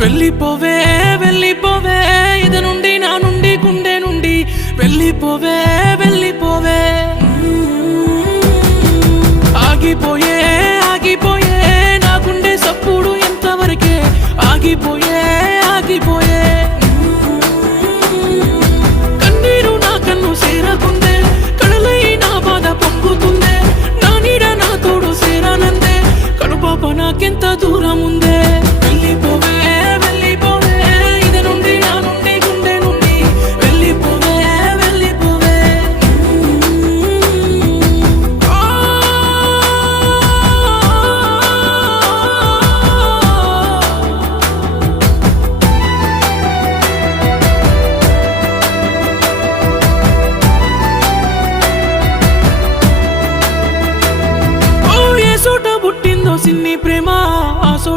వెళ్ళిపోవే వెళ్ళిపోవే ఇది నుండి నా నుండి గుండె నుండి వెళ్ళిపోవే వెళ్ళిపోవే ఆగిపోయే ఆగిపోయే నా గుండె సప్పుడు ఎంతవరకే ఆగిపోయే ఆగిపోయే